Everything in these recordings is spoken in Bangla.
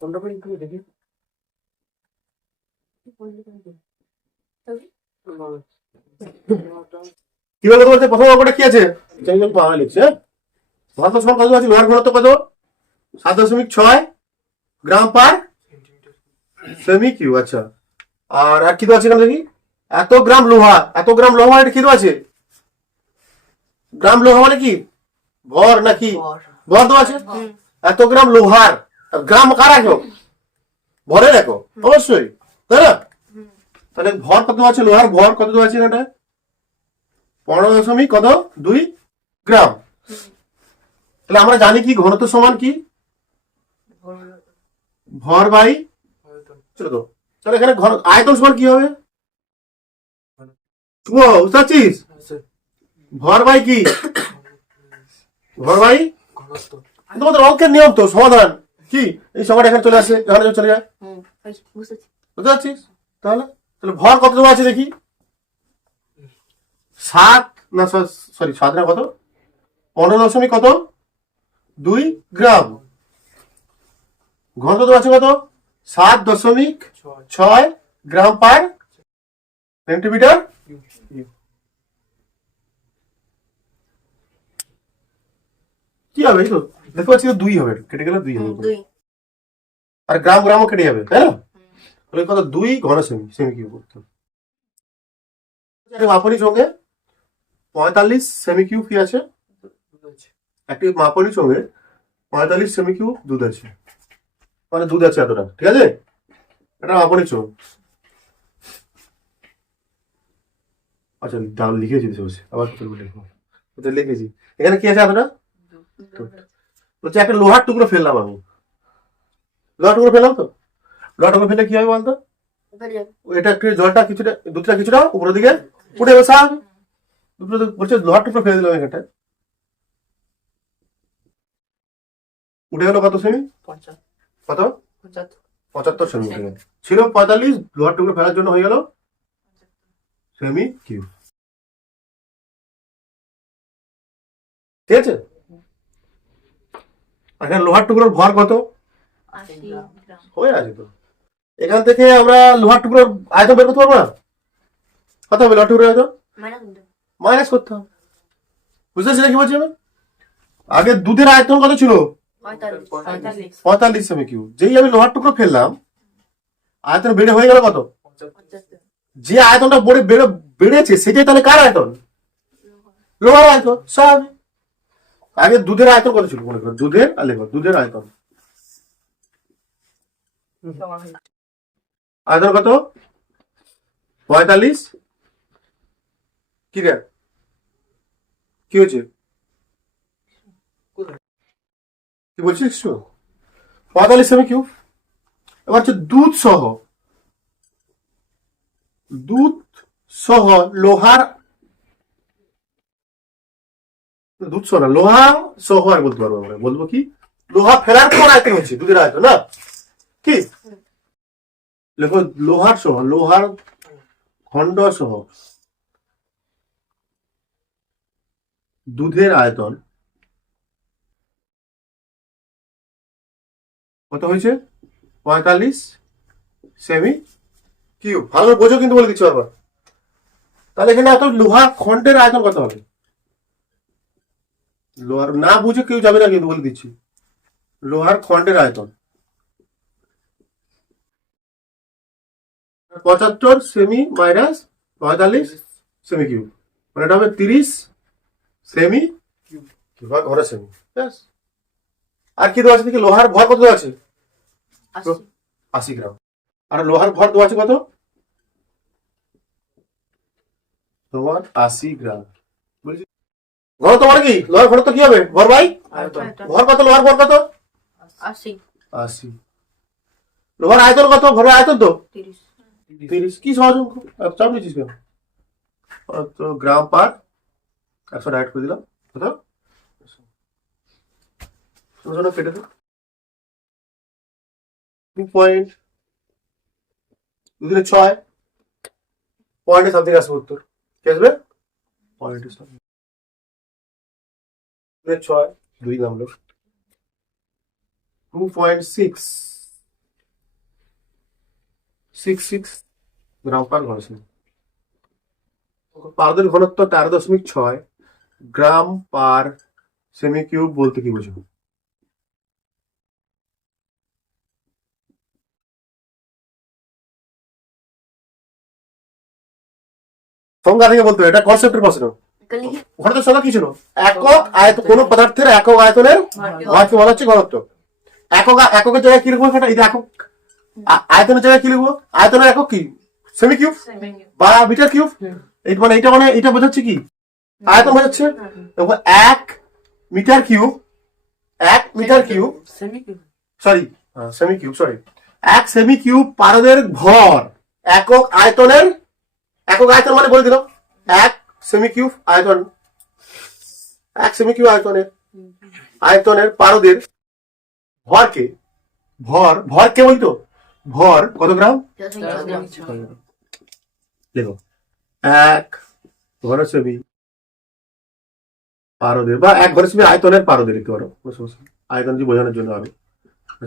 কি বলতো বলতে প্রথম অঙ্কটা কি আছে? বাংলা লিখছে। ঘনত্ব সমান কত আছে? লোহার ঘনত্ব কত? 7.6 গ্রাম পার সেমি কিউ। আচ্ছা, আর কি তো আছে এখানে দেখি? এত গ্রাম লোহা, এত গ্রাম লোহা এটা কি তো আছে? গ্রাম লোহা মানে কি ভর নাকি? ভর তো আছে। এত গ্রাম লোহার গ্রাম কার রাখো? ভরে রাখো অবশ্যই, তাই না? তাহলে ভর কত আছে? লোহার ভর কত আছে? এটা 15.2 গ্রাম। তাহলে আমরা জানি কি ঘনত্ব সমান কি? ভর বাই চলো তো। তাহলে এখানে আয়তন সমান কি হবে? বুঝতে পারছিস? ভর বাই কি? ভর বাই তোমাদের অঙ্কের নিয়ম তো, সমাধান কি এই সময়টা এখানে চলে আসে, এখানে চলে যায়। বুঝতে পারছিস? তাহলে তাহলে ভর কত দেওয়া আছে দেখি? 7 না সরি 7 না কত? 15.2 গ্রাম। ঘনত্ব দেওয়া আছে কত? 7.6 গ্রাম পার সেন্টিমিটার। কি হবে? এই তো দেখতে পাচ্ছি 2 হবে, কেটে গেলে 2 হবে, আর গ্রাম গ্রামও কেটে যাবে, তাই না? তাহলে কত? 2 ঘন সেমি, সেমি কিউব করতে হবে। মাপনির সঙ্গে 45 সেমি কিউব কি আছে? একটি মাপনির সঙ্গে 45 সেমি কিউব দুধ আছে, মানে দুধ আছে এতটা, ঠিক আছে? এটা মাপনির চোখ। আচ্ছা ডাল লিখেছি বসে, আবার লিখবো, লিখেছি এখানে কি আছে এতটা? বলছে একটা লোহার টুকরো ফেললাম আমি, লোহার টুকরো ফেললাম তো, লোহার টুকরো ফেলে কি হবে বলতো? এটা একটু জলটা কিছুটা, দুধটা কিছুটা উপরের দিকে উঠে বসা হবে। বলছে লোহার টুকরো ফেলে দিলাম এখানটায়, উঠে গেল কত সেমি? কত? 75 সেমি উঠে গেল। ছিল 45, লোহার টুকরো ফেলার জন্য হয়ে গেল সেমি কিউব। ঠিক আছে? এখানে লোহার টুকরোর ভর কত? হয়ে আছে তো। এখান থেকে আমরা লোহার টুকরোর আয়তন বের করতে পারবো না? কত হবে লোহার টুকরোর আয়তন? মাইনাস করতে হবে। বুঝতে পারছি কি বলছি আমি? আগে দুধের আয়তন কত ছিল? 45 সেমি কিউব। যেই আমি লোহার টুকরো ফেললাম, আয়তন বেড়ে হয়ে গেল কত? যে আয়তনটা বেড়েছে সেটাই তাহলে কার আয়তন? লোহার আয়তন। স্বাভাবিক। আগে দুধের আয়তন কত ছিল মনে করো? দুধের দুধের আয়তন, আয়তন কত? 45। কি রে, কি হয়েছে? কি বলছিস? 45 সেমি কিউব। এবার হচ্ছে দুধ সহ লোহার, দুধ সহ না, লোহা সহ আর বলতে পারবো আমরা, বলবো কি লোহা ফেলার পর আয়তন হচ্ছে দুধের আয়তন, না কি? দেখো লোহার সহ, লোহার খন্ড সহ দুধের আয়তন কত হয়েছে? 45 সেমি কিউব। ভালো বোঝো কিন্তু, বলে দিচ্ছি আবার। তাহলে এখানে এত লোহা খন্ডের আয়তন কত হবে? লোহার না বুঝে কেউ যাবে না কিন্তু, বলে দিচ্ছি। লোহার খন্ডের আয়তন 75 সেমি মাইনাস 45 সেমি কিউব, মানে এটা হবে 30 সেমি কিউব ঘন সেমি। আর কি দেওয়া আছে দেখি? লোহার ভর কত দেওয়া আছে? 80 গ্রাম। আর লোহার ভর দেওয়া আছে কত? তোমার 80 গ্রাম। বলছি ঘনত্ব মানে কি? লোহার ঘনত্ব কি হবে? ভর বাই ভর কত? লোহার ভর কত? 80। লোহার আয়তন কত? ভর আয়তন তো 30। কি সহজ অঙ্ক, চাপ নিচ্ছিস কেন? তো গ্রাম পার 100 ডাইরেক্ট করে দিলাম। কত? কেটে দে 2.6 পয়েন্টে সামথিং আসবে উত্তর। কি আসবে? পয়েন্টে সামথিং 6 2 নামলো 2.6 66 গ্রাম পার ঘন সেমি। পারদের ঘনত্ব 13.6 গ্রাম পার সেমি কিউব বলতে কি বোঝো? সংজ্ঞা থেকে বলতে হবে, এটা কনসেপ্টের প্রশ্ন। ওখানে তো সংজ্ঞা কি ছিল? একক আয়তন, কোন পদার্থের একক আয়তনের ভরকে বলা হচ্ছে ঘনত্ব। এককের জায়গায় কি লিখবো? এটা একক। আয়তনের জায়গায় কি লিখবো? আয়তনের একক কি? সেমি কিউব বা মিটার কিউব। মানে এটা বোঝাচ্ছে কি? আয়তন বোঝাচ্ছে। এক মিটার কিউব, সরি সেমি কিউব, এক সেমি কিউব পারদের ভর একক আয়তনের, একক আয়তন মানে বলে দিলাম এক সেমি কিউব আয়তন, এক সেমি কিউব আয়তনের পারদের ভরকে, ভরকে বলতো, ভর কত গ্রাম? দেখো এক ঘন সেমি পারদের বা এক ঘন সেমি আয়তনের পারদের লিখতে পারো, আয়তন যে বোঝানোর জন্য হবে।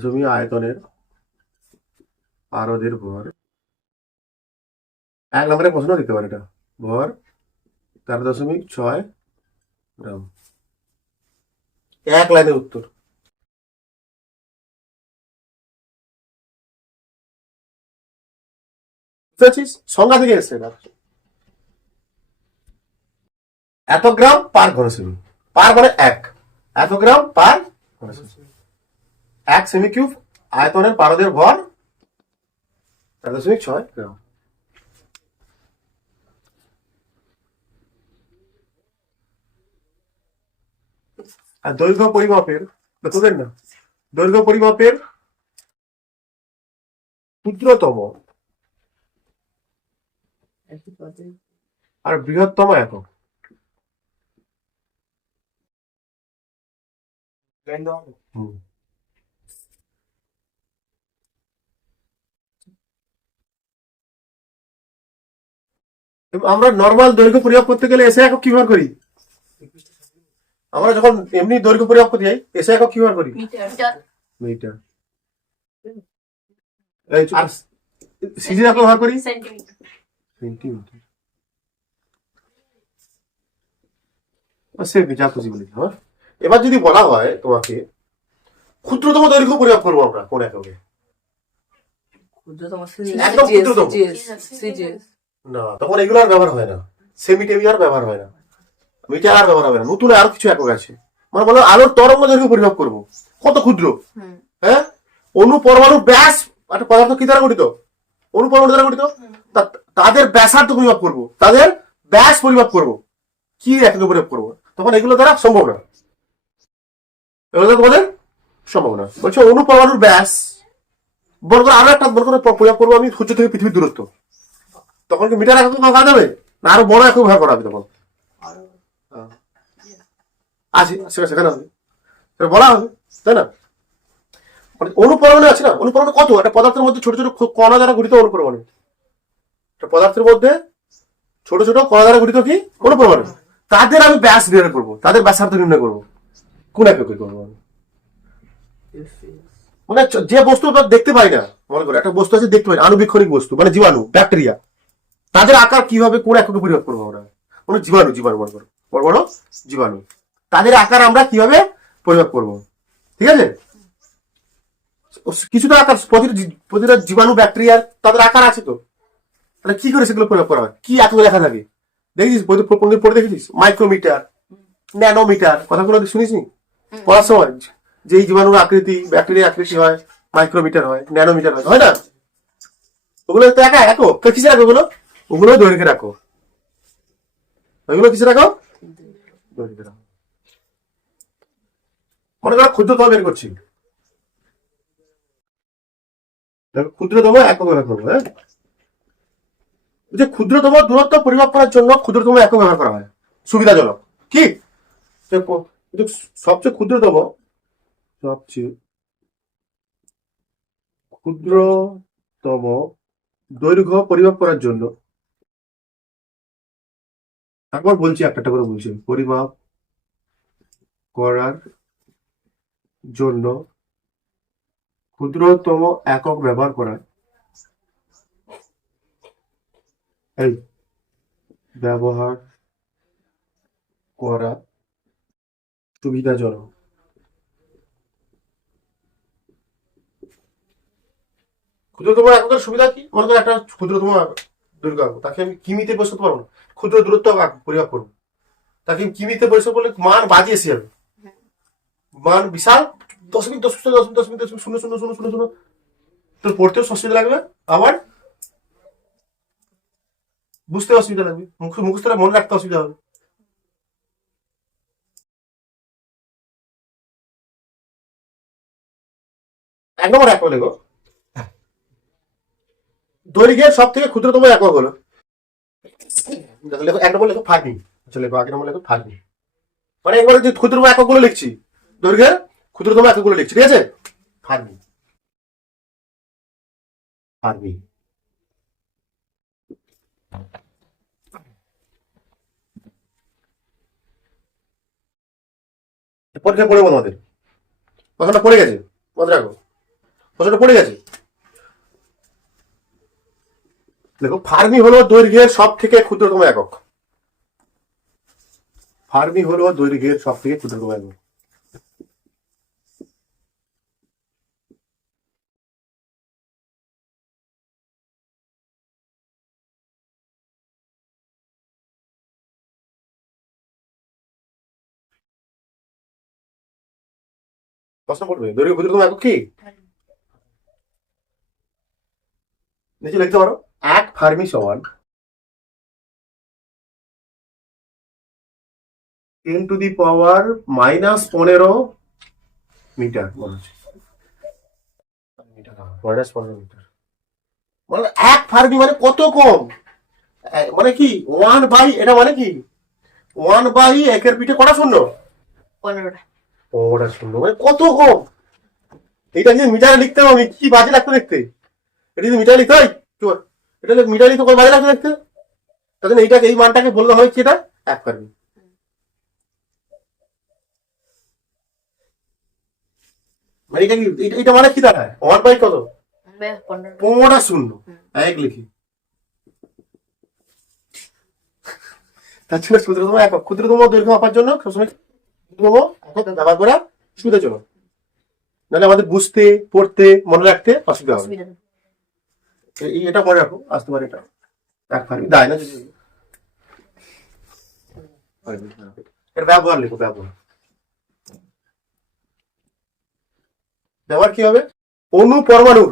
সেমি আয়তনের পারদের ভর, 1 নম্বরে প্রশ্ন দিতে পারে এটা। ভর 13.6 গ্রাম, এক লাইনের উত্তর। সংজ্ঞা থেকে এসছে না। এত গ্রাম পার ঘন সেমি, পার মানে এক, এত গ্রাম পার ঘন সেমি। এক সেমি কিউব আয়তনের পারদের ভর 13.6 গ্রাম। আর দৈর্ঘ্য পরিমাপের, তোদের না, দৈর্ঘ্য পরিমাপের ক্ষুদ্রতম আর বৃহত্তম একক। আমরা নর্মাল দৈর্ঘ্য পরিমাপ করতে গেলে এসে একক কি ব্যবহার করি? আমরা যখন এমনি দৈর্ঘ্য পরিমাপ করতে যাই এসে একক কি ব্যবহার করি? মিটার। আর সিজি একক ব্যবহার করি সেন্টিমিটার। যা খুশি বলি। এবার যদি বলা হয় তোমাকে ক্ষুদ্রতম দৈর্ঘ্য পরিমাপ করবো আমরা কোন এককে? একদম ক্ষুদ্রতম না, তখন এগুলো আর ব্যবহার হয় না। সেমি টেমি আর ব্যবহার হয় না, মিটার আর ব্যবহার হবে না, নতুন আরো কিছু একক আছে। মানে বলো আলোর তরঙ্গ দৈর্ঘ্য পরিমাপ করবো, কত ক্ষুদ্র। হ্যাঁ, অনু পরমাণু ব্যাস, একটা পদার্থ কি দ্বারা গঠিত? অনু পরমাণু দ্বারা গঠিত। তাদের ব্যাসার্ধ পরিমাপ করবো, তাদের ব্যাস পরিমাপ করবো, কি এককে পরিমাপ করবো, তখন এগুলো দ্বারা সম্ভব না, এগুলো দ্বারা তোমাদের সম্ভব না। বলছে অনু পরমাণুর ব্যাস, বলবো আরো একটা পরিমাপ করবো আমি সূর্য থেকে পৃথিবীর দূরত্ব, তখন কি মিটার একক ভাগ যাবে না আরো বড় একক ভাগ করা হবে? তখন সেখানে হবে, বলা হবে, তাই না? অনুপরমাণু আছে না, অনুপরমাণু কত? একটা পদার্থের মধ্যে ছোট ছোট কণা দ্বারা গঠিত অনুপরমাণু, একটা পদার্থের মধ্যে ছোট ছোট কণা দ্বারা গঠিত কি অনুপরমাণু, তাদের আমি ব্যাস নির্ণয় করবো, তাদের ব্যাসার্ধ নির্ণয় করবো, কোন এককে করবো? মানে যে বস্তু দেখতে পাই না, মনে করো একটা বস্তু আছে দেখতে পাই না, আণুবীক্ষণিক বস্তু মানে জীবাণু, ব্যাকটেরিয়া, তাদের আকার কিভাবে কোন এককে পরিমাপ করবো আমরা? মানে জীবাণু, মনে করো বড় বড় জীবাণু, তাদের আকার আমরা কিভাবে পরিমাপ করবো? ঠিক আছে, কিছুটা আকার, প্রতিটা জীবাণু ব্যাকটেরিয়ার তাদের আকার আছে তো, তাহলে কি করে সেগুলো পরিমাপ করা হয়? কি এত লেখা থাকে দেখেছিস? পড়ে দেখেছিস? মাইক্রোমিটার, ন্যানোমিটার, কথাগুলো শুনিস নি পড়ার সময়? যে জীবাণুর আকৃতি, ব্যাকটেরিয়ার আকৃতি হয়, মাইক্রোমিটার হয়, ন্যানোমিটার হয় না? ওগুলো তো একা একক, কিসে রাখো ওগুলো? ওগুলো দৈর্ঘ্যে রাখো, ওইগুলো কিসে রাখো? দৈর্ঘ্যে রাখো। মনে করো ক্ষুদ্রতম বের করছি, ক্ষুদ্রতম একক ব্যবহার করবো। হ্যাঁ, যে ক্ষুদ্রতম দূরত্ব পরিমাপ করার জন্য ক্ষুদ্রতম একক ব্যবহার করা হয়, সুবিধাজনক। কি সবচেয়ে ক্ষুদ্রতম, সবচেয়ে ক্ষুদ্রতম দৈর্ঘ্য পরিমাপ করার জন্য, একবার বলছি একটা করে বলছি, পরিমাপ করার জন্য ক্ষুদ্রতম একক ব্যবহার করা এই ব্যবহার করা সুবিধাজনক। ক্ষুদ্রতম এককের সুবিধা কি? মনে করো একটা ক্ষুদ্রতম দৈর্ঘ্য আঁকবো, তাকে আমি কিমিতে পরিশোধ করবো না, ক্ষুদ্র দূরত্ব পরিমাপ করবো, তাকে আমি কিমিতে পরিশোধ করলে মান বাজি এসে যাবে, মান বিশাল, দশমিক দশ দশমিক দশমিক দশমিক শূন্য শূন্য শূন্য শূন্য শূন্য, তোর পড়তেও অসুবিধা লাগবে, আবার বুঝতে অসুবিধা লাগবে, মুখস্থটা মনে রাখতে অসুবিধা হবে। এক নম্বর একক লেখো, দৈর্ঘ্যের সব থেকে ক্ষুদ্রতম একক হলো, লেখো এক নম্বর লেখো ফার্মি। আচ্ছা লেখো এক নম্বর লেখো ফার্মি, মানে একবার যে ক্ষুদ্রতম এককগুলো লিখছি, দৈর্ঘ্যের ক্ষুদ্রতম এককগুলো লিখছি, ঠিক আছে? Fermi, Fermi. পরীক্ষা পড়ে আমাদের প্রশ্নটা পড়ে গেছে, মনে রাখো প্রশ্নটা পড়ে গেছে। দেখো ফার্মি হলো দৈর্ঘ্যের সব থেকে ক্ষুদ্রতম একক, ফার্মি হলো দৈর্ঘ্যের সব থেকে ক্ষুদ্রতম একক। প্রশ্ন পড়বে দৈর্ঘ্য ক্ষুদ্রতম একক কি? নিচে লিখতে পারো, এক ফার্মি সমান 10⁻⁻15 মিটার, মনে হচ্ছে -15 মিটার, মানে এক ফার্মি মানে কত কম, মানে কি 1/, এটা মানে কি 1/, একের পিঠে কটা শূন্য? 15টা। ওটা শূন্য, মানে কত কম। এটা যদি মিটারে লিখতে হবে কি বাজে লাগতো দেখতে, এটা যদি মিটারে লিখতে হয় চল, এটা মিটারে লিখতে কত বাজে লাগতো দেখতে, তার জন্য এইটাকে এই মানটাকে বলতে হয় কি, এটা এক ফার্মি। মানে এটা কি, এটা মানে কি দাঁড়ায় 1/, কত 15টা শূন্য, এক লিখি। তার জন্য ক্ষুদ্রতম একক, ক্ষুদ্রতম দৈর্ঘ্য মাপার জন্য সবসময় ক্ষুদ্রতম একক ব্যবহার করা সুবিধাজনক, নাহলে আমাদের বুঝতে পড়তে মনে রাখতে অসুবিধা হবে। এটা মনে রাখো, আসতে পারে এটা এক ফার্মি দায় না যদি। এর ব্যবহার লিখো, ব্যবহার, ব্যবহার কি হবে? অণু পরমাণুর,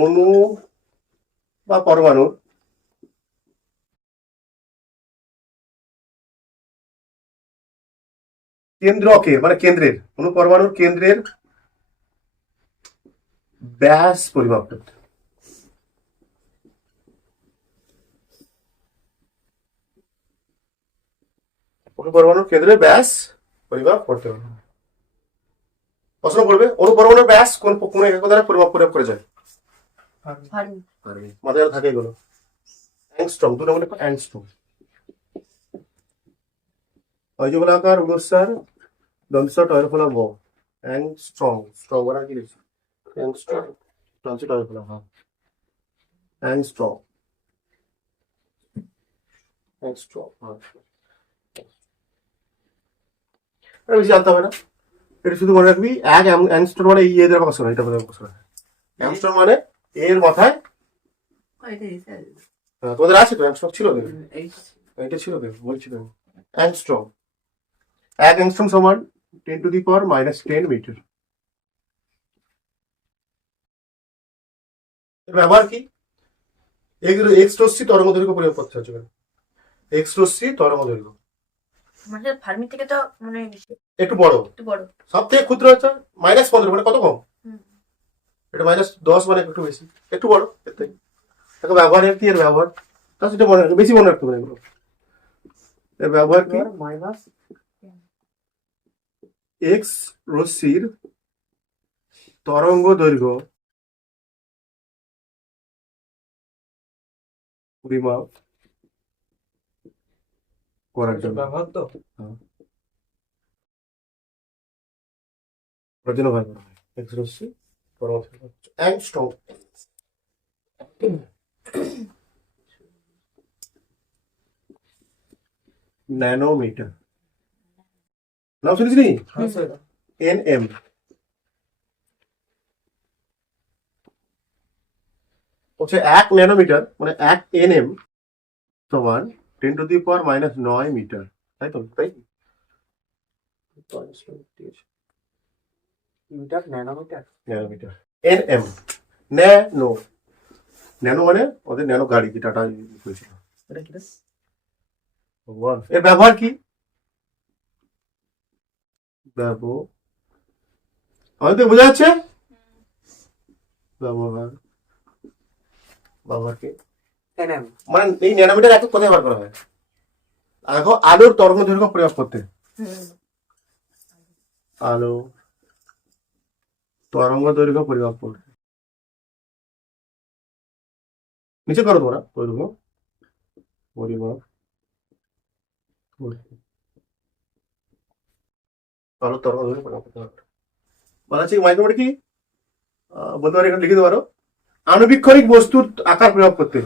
অণু বা পরমাণুর কেন্দ্রকে, মানে কেন্দ্রের, অণু পরমাণুর কেন্দ্রের ব্যাস পরিমাপ করতে, অণু পরমাণুর কেন্দ্রের ব্যাস পরিমাপ করতে হবে। প্রশ্ন করবে অণু পরমাণুর ব্যাস কোন কোন একক দ্বারা পরিমাপ করে যায়? মাথায় থাকে এগুলো, অ্যাংস্ট্রম, 2 নম্বরে অ্যাংস্ট্রম, অজবলাকার উলসার দংশ টয়রফলা ব, অ্যাংস্ট্রম, স্ট্রং ওরা কি লিখছে, অ্যাংস্ট্রম টংশ টয়রফলা, হ্যাঁ অ্যাংস্ট্রম, অ্যাংস্ট্রম, হ্যাঁ এটা বেশি জানতে হবে না, এটা শুধু মনে রাখবি এক অ্যাংস্ট্রম মানে এই এদের প্রকাশ করা, এটা বলে প্রকাশ করা, অ্যাংস্ট্রম মানে এর মাথায়, তোমাদের আছে তো অ্যাংস্ট্রম ছিল, এটা ছিল বলছি তো, অ্যাংস্ট্রম, এক অ্যাংস্ট্রম সমান 10⁻⁻10 মিটার। এর ব্যবহার কি? এক্স রশ্মি তরঙ্গ দৈর্ঘ্য পরিমাপ করতে হচ্ছে, এক্স রশ্মি তরঙ্গ দৈর্ঘ্য, মানে ফার্মি থেকে তো মানে একটু বড়, একটু বড়, সব থেকে ক্ষুদ্র হচ্ছে -15, মানে কত কম, এটা -10 মানে একটু বেশি, একটু বড় এর থেকে। দেখো ব্যবহারের কি, এর ব্যবহার তা সেটা মনে রাখবে, বেশি মনে রাখতে হবে এগুলো। এর ব্যবহার কি? এক্স রশ্মির তরঙ্গ দৈর্ঘ্য পরিমাপ করার জন্য, ব্যবহার তো করার জন্য ব্যবহার হয় এক্স রশ্মি অ্যাংস্ট্রম। ন্যানোমিটার নাম শুনিস নি? NM হচ্ছে 1 ন্যানোমিটার মানে 1 NM সমান 10⁻⁹ মিটার, তাই তো? তাই metre nanometre nanometre. NM nano, nano মানে ওদের ন্যানো গাড়ি যেটা টাটা হয়েছিল। এটা কি রে? ভগবান, এর ব্যবহার কি? আমাদের বোঝা যাচ্ছে ব্যবহার, ব্যবহার কি এনএম মানে এই ন্যানোমিটার একক কোথায় ব্যবহার করা হয়? দেখো আলোর তরঙ্গ দৈর্ঘ্য পরিমাপ করতে, আলো তরঙ্গ দৈর্ঘ্য পরিমাপ করতে নিচে করো তোমরা দৈর্ঘ্য পরিমাপ করতে। আলো তরঙ্গ দৈর্ঘ্য পরিমাপ করতে হবে। বলা আছে মাইক্রোমিটার কি? বলতে পারি, এখানে লিখে দিতে পারো আণুবীক্ষণিক বস্তুর আকার পরিমাপ করতে।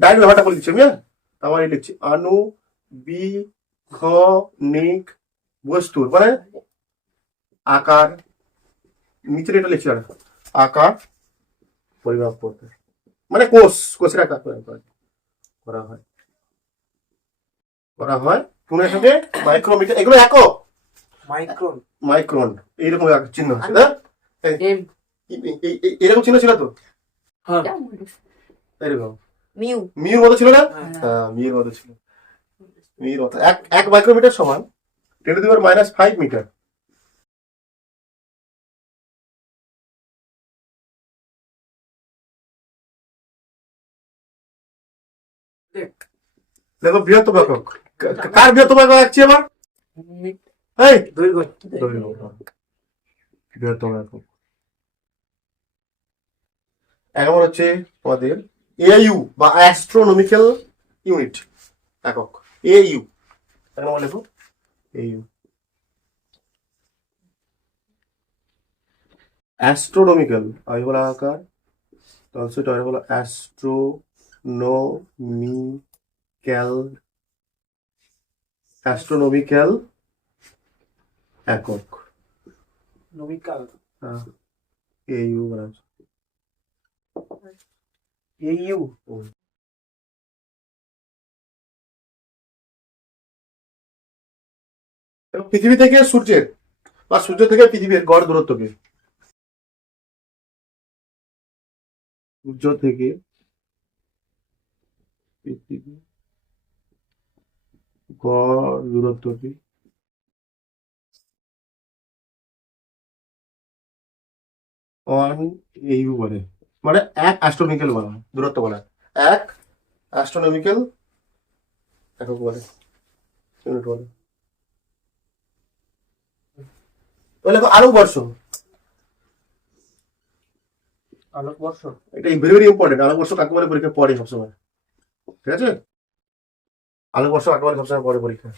ডাইরেক্ট ব্যাপারটা বলে দিচ্ছি আমি, হ্যাঁ? আমার এই লিখছি আণুবীক্ষণিক বস্তুর মানে আকার, নিচে এটা লিখছি আর আকার পরিমাপ করতে মানে কোষের আকার পরিমাপ করা হয় কোন এককে মাইক্রোমিটার, এগুলো একক মাইক্রন মাইক্রন এইরকম চিহ্ন আছে না? এম এরকম চিহ্ন ছিল তো, হ্যাঁ এরকম মিউ মিউর মতো ছিল না? হ্যাঁ। হ্যাঁ মিউর মতো ছিল। মিউর মতো এক মাইক্রোমিটার সমান 10⁻⁵ মিটার। দেখো বৃহত্তম একক কার বৃহত্তম একক আছে আবার? এই দৈর্ঘ্য দৈর্ঘ্য বৃহত্তম একক। এখন হচ্ছে আমাদের AIU বা অ্যাস্ট্রোনমিক্যাল ইউনিট একক। AIU এখন লেখো AIU অ্যাস্ট্রোনমিক্যাল, আমি বলা আকার তাহলে সেটা হলো অ্যাস্ট্রোনমিক্যাল একক। নমিকাল AIU বলা আছে। এইউ এবং পৃথিবী থেকে সূর্যের বা সূর্য থেকে পৃথিবীর গড় দূরত্বকে, সূর্য থেকে পৃথিবী গড় দূরত্বকে 1 AU বলে, মানে 1 অ্যাস্ট্রোনমিক্যাল বলা হয়, দূরত্ব বলা হয় 1 অ্যাস্ট্রোনমিক্যাল একক বলে, ইউনিট বলে। তাহলে আলোকবর্ষ, আলোকবর্ষ এটা ভেরি ভেরি ইম্পর্টেন্ট। আলোকবর্ষ কাকে বলে পরীক্ষা পড়ে সবসময়, ঠিক আছে? আলোকবর্ষ কাকে বলে সবসময় পড়ে পরীক্ষা।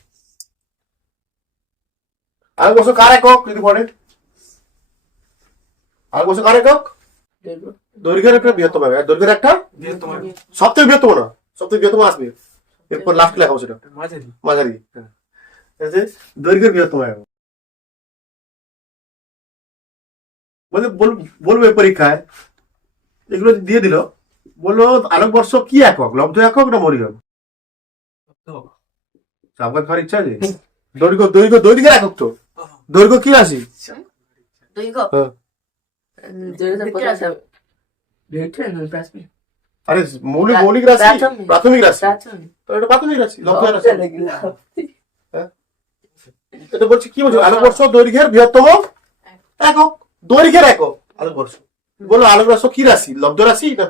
আলোকবর্ষ কার একক যদি পড়ে? আলোকবর্ষ কার একক? দৈর্ঘ্যের একটা বৃহত্তম একক, দৈর্ঘ্যের একটা সবথেকে বৃহত্তম না, সবথেকে বৃহত্তম আসবে এরপর লাস্ট লেখা সেটা মাঝারি মাঝারি, হ্যাঁ। ঠিক আছে? দৈর্ঘ্যের বৃহত্তম একক বলবে পরীক্ষায়, এগুলো দিয়ে দিল, বললো আলোকবর্ষ কি একক, লব্ধ একক না মৌলিক একক? আপনার খাওয়ার ইচ্ছা আছে? দৈর্ঘ্যের একক তো, দৈর্ঘ্য কি রাশি? দৈর্ঘ্য হ্যাঁ। আরে মৌলিক রাশি, প্রাথমিক রাশি, তো এটা প্রাথমিক রাশি, লব্ধ রাশি। এটা বলছি কি বলছো, আলোকবর্ষ দৈর্ঘ্যের বৃহত্তম একক, দৈর্ঘ্যের একক আলোকবর্ষ। বলো আলোকবর্ষ কি রাশি, লব্ধ রাশি না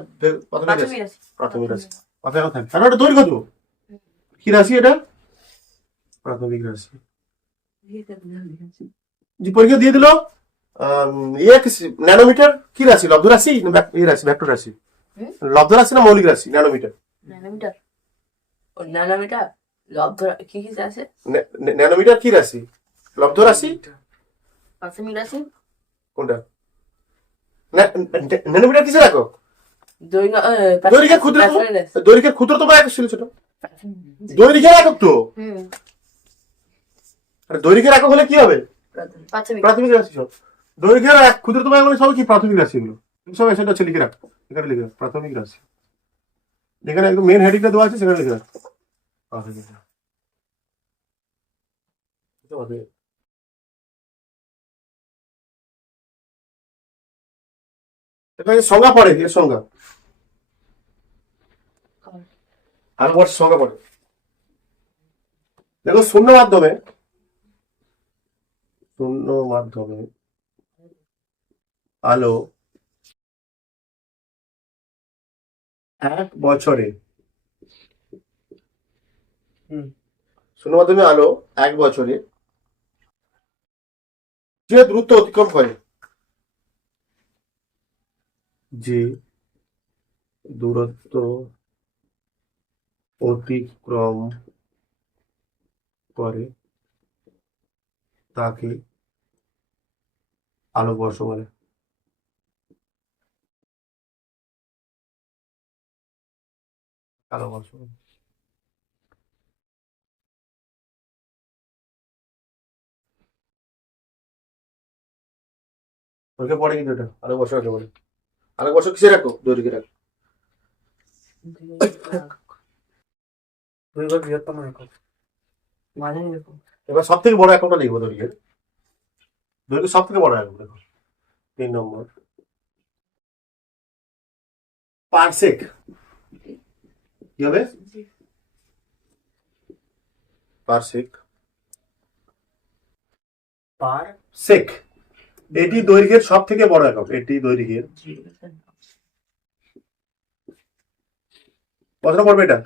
প্রাথমিক রাশি? প্রাথমিক রাশি। প্রাথমিক রাশি মাথায় কথা থাকে, কারণ এটা দৈর্ঘ্য তো, কি রাশি এটা? প্রাথমিক রাশি। যে পরীক্ষা দিয়ে দিল ন্যানোমিটার কি রাশি, লব্ধ রাশি না এই রাশি ভেক্টর রাশি? লব্ধ রাশি না মৌলিক রাশি? ন্যানোমিটার ন্যানোমিটার ন্যানোমিটার লব্ধ কি কি আছে? ন্যানোমিটার কি রাশি, লব্ধ রাশি প্রাথমিক রাশি কোনটা? ন্যানোমিটার কিসের একক? দৈর্ঘ্যের ক্ষুদ্রতম, দৈর্ঘ্যের ক্ষুদ্রতম একক ছিল ছোট। দৈর্ঘ্যের একক তো, হুম আর দৈর্ঘ্যের একক হলে কি হবে? প্রাথমিক প্রাথমিক রাশি সব। দৈর্ঘ্যের এক ক্ষুদ্রতম একক সব কি প্রাথমিক রাশি এগুলো সব সেটা হচ্ছে লিখে রাখ, এখানে লিখে রাখ প্রাথমিক রাশি। যেখানে একদম মেন হেডিংটা দেওয়া আছে সেখানে লিখে রাখ প্রাথমিক রাশি। এখানে সংজ্ঞা পড়ে, এর সংজ্ঞা আলোকবর্ষের সংজ্ঞা পড়ে। দেখো শূন্য মাধ্যমে, শূন্য মাধ্যমে আলো 1 বছরে, শূন্য মাধ্যমে আলো 1 বছরে যে দূরত্ব অতিক্রম করে, যে দূরত্ব অতিক্রম করে তাকে আলোকবর্ষ বলে। আলোকবর্ষ বলে। ওকে পড়ে কিন্তু এটা আলোকবর্ষ কাকে বলে। আলোকবর্ষ কিসের একক? দৈর্ঘ্যের একক। দৈর্ঘ্যের বৃহত্তম একক। মাঝে এরকম এবার সব থেকে বড় এককটা লিখবো দৈর্ঘ্যের। দৈর্ঘ্য সব থেকে বড় একক দেখো 3 নম্বর পারসেক। কি হবে? পারসেক। পার সেক, এটি দৈর্ঘ্যের সব থেকে বড় একক। এটি দৈর্ঘ্যের, কতটা পড়বে এটা?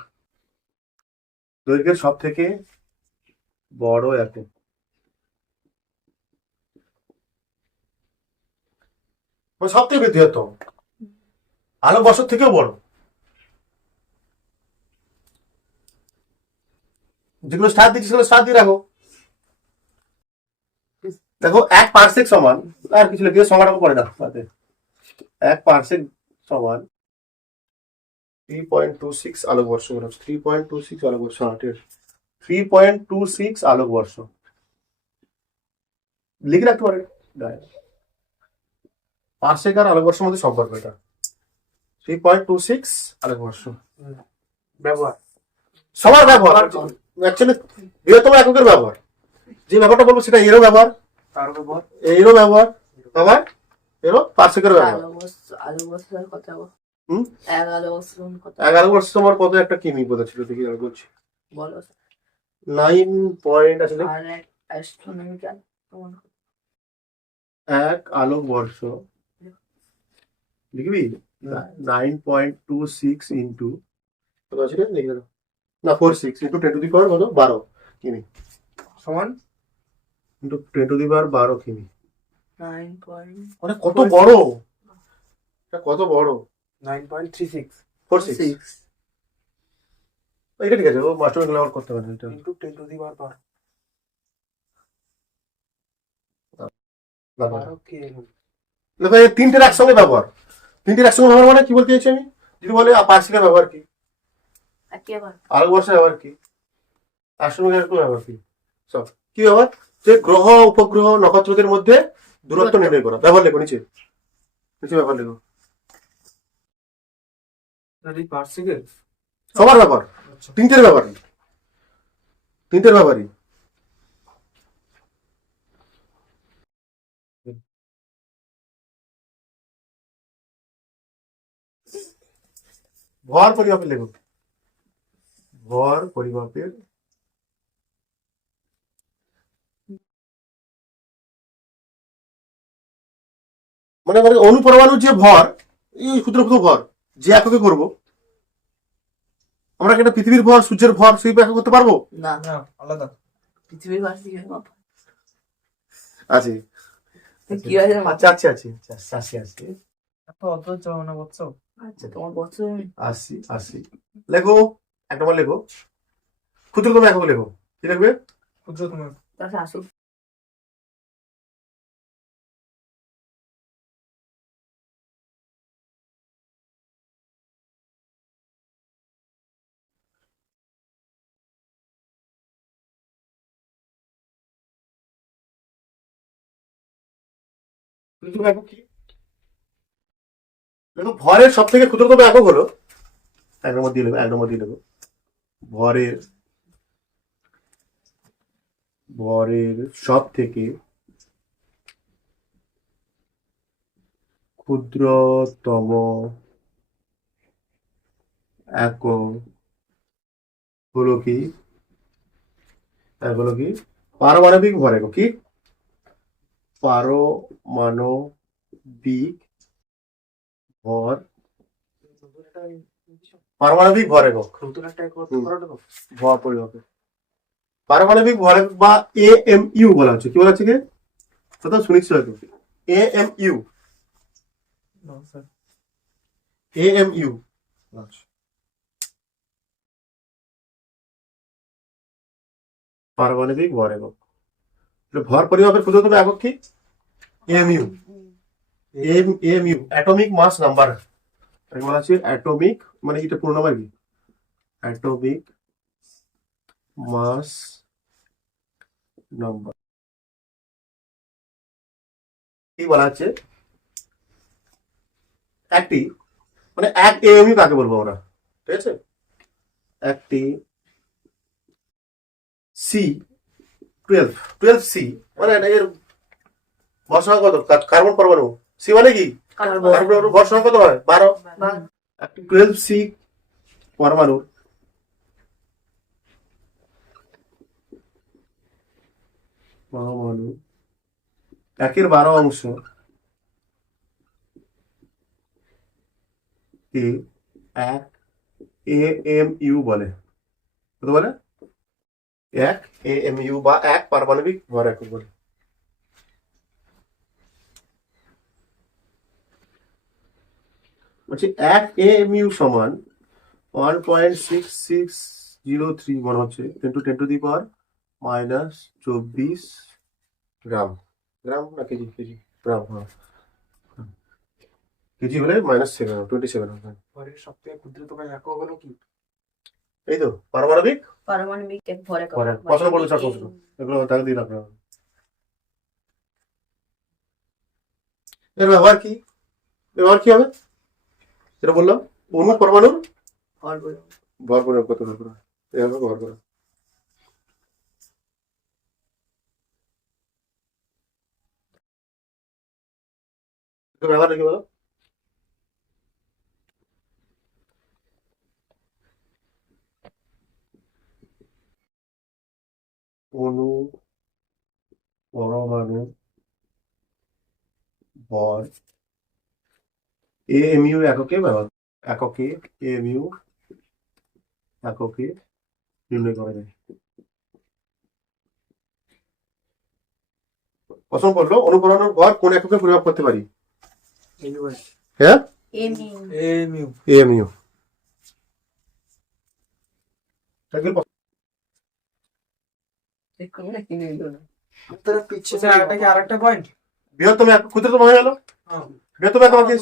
দৈর্ঘ্যের সব থেকে বড় একক। সব থেকে বৃহত্তম, আলোকবর্ষের থেকেও বড়। যেগুলো স্টার দিচ্ছি সেগুলো স্টার দিয়ে রাখো। দেখো 1 পারসেক সমান, আর কিছু লিখে সংখ্যাটাকে পড়ে দাও তাতে। 1 পারসেক সমান 3.26 আলোকবর্ষ। 3.26 আলোকবর্ষ, 3.26 আলোকবর্ষ লিখে রাখতে পারে। পারসেক আর আলোকবর্ষের মধ্যে সম্পর্ক এটা। 3.26 আলোকবর্ষ ব্যবহার। সবার ব্যবহার, অ্যাকচুয়ালি বৃহত্তম এককের ব্যবহার। যে ব্যবহারটা বলবো সেটা এরও ব্যবহার, তার ব্যবহার, এরও ব্যবহার, আবার এরও পারসেকের ব্যবহার। আলোকবর্ষের কথা হুম, 1 আলোকবর্ষ কত? 11 বর্ষ তোমার কত একটা কিমি বোধ ছিল, দেখি আমি বলছি বলো 9 পয়েন্ট আছে। আর এক অ্যাস্ট্রোনমিক্যাল তোমার 1 আলোকবর্ষ লিখবি 9.26 ইন্টু কত আছে রে? লিখে দাও না, 46 ইন্টু 10 টু দি পাওয়ার কত? 12 কিমি সমান ইন্টু 10 টু দি পাওয়ার 12 কিমি। 9 পয়েন্ট মানে কত বড় এটা, কত বড়! 9.36 46 এটা ঠিক আছে, ও মাস্টার ক্লাস করতে পারে এটা। ইন্টু 10 টু দি পাওয়ার 12 কে দেখো এই তিনটের একসঙ্গে ব্যবহার, তিনটের একসঙ্গে ব্যবহার মানে কি বলতে চাইছি আমি? যদি বলে পার্সিকের ব্যবহার কি, একেবারে আলোকবর্ষের ব্যবহার কি, অ্যাস্ট্রোনমিক্যাল ব্যবহার কি, সব কি ব্যবহার? যে গ্রহ উপগ্রহ নক্ষত্রদের মধ্যে দূরত্ব নির্ণয় করা। ব্যবহার লেখো নিচে, নিচে ব্যবহার লেখো। এই পার্সিকের সবার ব্যবহার, তিনটের ব্যবহার, তিনটের ব্যবহারই। ভর পরিমাপের লেখো, ভর পরিমাপের মানে মানে অনুপরমাণুর যে ভর, এই ক্ষুদ্র ক্ষুদ্র ভর যে এককে করব, আমরা কি এটা পৃথিবীর ভর, সূর্যের ভর সেই একক করতে পারবো? না না আলাদা। পৃথিবীর বার্ষিক মাপ আছে কি আছে? আচ্ছা আছে আছে আছে আছে এত অত যাও না বলছো। আচ্ছা তোমার বছর 80 লেখো, একটা বার লেখো, ক্ষুদ্রতম একক লেখো। কি লিখবে? ক্ষুদ্রতম তাহলে আসো ক্ষুদ্রতম একক কি? দেখো ভরের সব থেকে ক্ষুদ্রতম একক হলো 1 নম্বর দিয়ে নেবো, 1 নম্বর দিয়ে নেবো ভরের সব থেকে ক্ষুদ্রতম একক হলো কি? পারমাণবিক ভর একক। কি? পারমাণবিক ভর পারমাণবিক ভর একক। ভর পরিমাপ পারমাণবিক ভর একক বা AMU বলা হচ্ছে। কি বলা হচ্ছে কি? কোথাও শুনেছি হয়তো। AMU AMU পারমাণবিক ভর একক। ভর পরিমাপের ক্ষুদ্রতম একক কি? AMU atomic mass number. বলা আছে অ্যাটমিক মানে এটা পুরো নাম্বার কি? Atomic mass number. কি বলা আছে? একটি মানে এক AMU কাকে বলবো আমরা? ঠিক আছে, একটি C12C মানে এর ভর সংখ্যা কত? কার্বন পরমাণু C মানে কি? কার্বন। কার্বন ভর সংখ্যা কত হয়? 12। একটি 12C পরমাণু একের 12 অংশ কে এক AMU বলে। কত বলে? এক AMU বা এক পারমাণবিক ভর একক বলে। বলছি এক AMU সমান 1.6603 মনে হচ্ছে 10 to the power -24 গ্রাম। গ্রাম না কেজি? গ্রাম। হ্যাঁ, কেজি হলে -27 হবে। ভরের সব থেকে ক্ষুদ্রতম একক হলো কি? এই তো পারমাণবিক পারমাণবিক এক ভর একক। ভর একক। প্রশ্ন বলতে চার প্রশ্ন এগুলো টাকা দিন আপনারা। এর ব্যবহার কি? হবে? যেটা বললাম অণু পরমাণুর ভর পরিমাপ কত হবে? এভাবে ভর করা। ব্যবহার কি বলো? অণু পরমাণু ভর AMU এককে ব্যবহার AMU এককে নির্ণয় করা যায়। প্রশ্ন করলো অনুপরমাণুর ভর কোন এককে পরিমাপ করতে পারি? হ্যাঁ, AMU AMU। কিনে নিল না। স্যার এটা কি আরেকটা পয়েন্ট? বৃহত্তম একক ক্ষুদ্রতম হয়ে গেল। বৃহত্তম একক কি?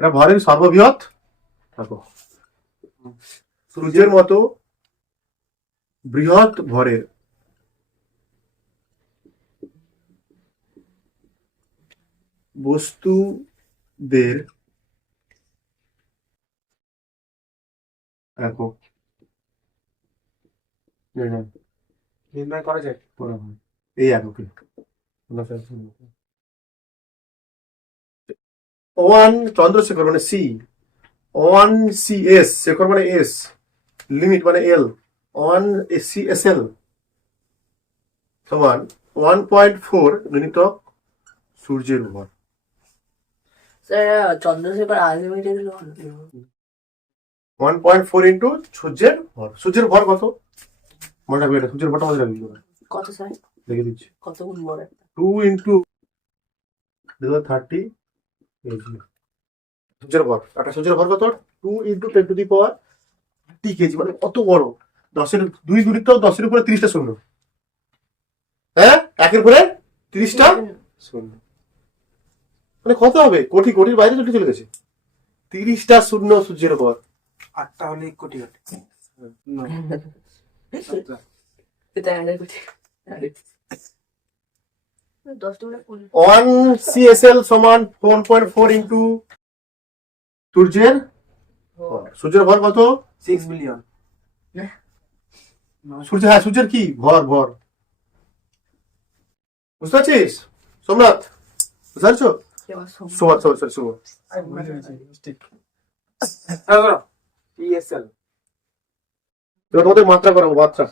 এটা ভরের সর্ববৃহৎ একক। সূর্যের মতো বৃহৎ ভরের বস্তুদের একক নির্ণয় করা যায়। করা হয় এই এককে। 1 চন্দ্রশেখর মানে C, 1 CS শেখর মানে S, লিমিট মানে L, 1 CSL সমান 1.4 গুণিতক সূর্যের ভর। স্যার চন্দ্রশেখর আনলিমিটেড 1.4 ইন্টু সূর্যের ভর। সূর্যের ভর কত মনে রাখবে? এটা সূর্যের ভরটা মনে রাখবে। কত স্যার? লিখে দিচ্ছি কত গুণ বড় একটা 2 ইন্টু 30 কেজি। সূর্যের ভর, একটা সূর্যের ভর কত? 2 into 10 to the power 30 KG, মানে কত বড়। 10-এর 2 দুরিটাও 10-এর উপরে 30টা শূন্য, হ্যাঁ, 1-এর উপরে 30টা শূন্য, মানে কত হবে? কোটি, কোটির বাইরে চলে গেছে। 30টা শূন্য সূর্যের ভর। 8টা হলে 1 কোটি ঘটে। না, এটা আড়াই কোটি। 10 টুকরা 20। 1 CSL সমান 1.4 ইন্টু সূর্যের ভর। সূর্যের ভর কত? 6 বিলিয়ন। সূর্য, হ্যাঁ সূর্যের কি ভর, ভর বুঝতে পারছিস সোমনাথ? বুঝতে পারছো? সরি শুভ। PSL এবার তোমাদের মাত্রা করাবো, মাত্রা।